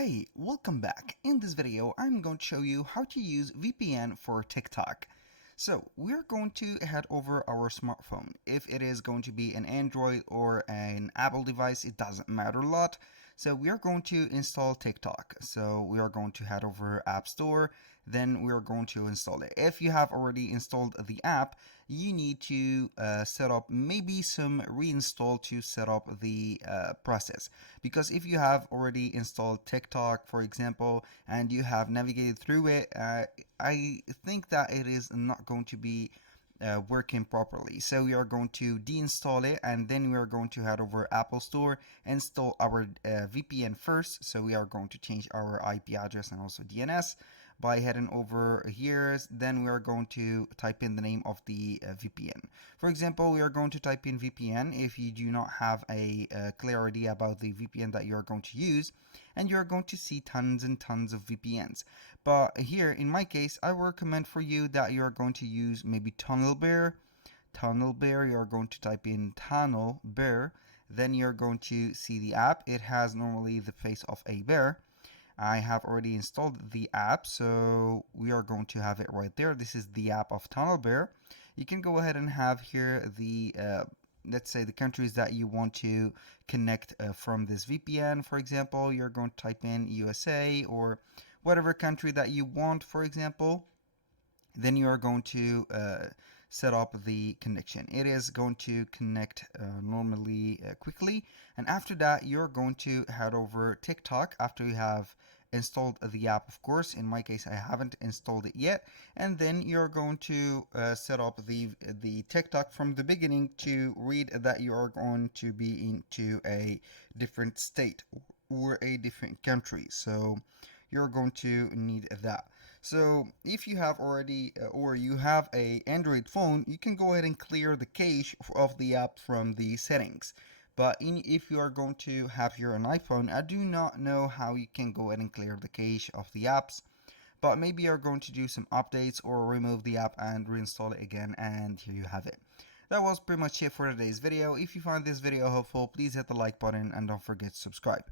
Hey, welcome back. In this video, I'm going to show you how to use VPN for TikTok. So we're going to head over our smartphone. If it is going to be an Android or an Apple device, it doesn't matter a lot. So we are going to install TikTok. So we are going to head over App Store, then we are going to install it. If you have already installed the app, you need to set up maybe some reinstall to set up the process. Because if you have already installed TikTok, for example, and you have navigated through it, I think that it is not going to be working properly. So we are going to deinstall it, and then we are going to head over Apple Store, install our VPN first. So we are going to change our IP address and also DNS by heading over here. Then we are going to type in the name of the VPN. For example, we are going to type in VPN if you do not have a clear idea about the VPN that you are going to use, and you're going to see tons and tons of VPNs. But here in my case, I recommend for you that you are going to use maybe TunnelBear. TunnelBear, you're going to type in TunnelBear, then you're going to see the app. It has normally the face of a bear. I have already installed the app, so we are going to have it right there. This is the app of TunnelBear. You can go ahead and have here the let's say the countries that you want to connect from this VPN. For example, you're going to type in USA or whatever country that you want, for example. Then you are going to set up the connection. It is going to connect normally quickly, and after that you're going to head over TikTok after you have installed the app. Of course, in my case I haven't installed it yet, and then you're going to set up the TikTok from the beginning to read that you are going to be into a different state or a different country. So you're going to need that. So if you have already or you have a Android phone, you can go ahead and clear the cache of the app from the settings. But if you are going to have here an iPhone, I do not know how you can go ahead and clear the cache of the apps. But maybe you're going to do some updates or remove the app and reinstall it again, and here you have it. That was pretty much it for today's video. If you find this video helpful, please hit the like button and don't forget to subscribe.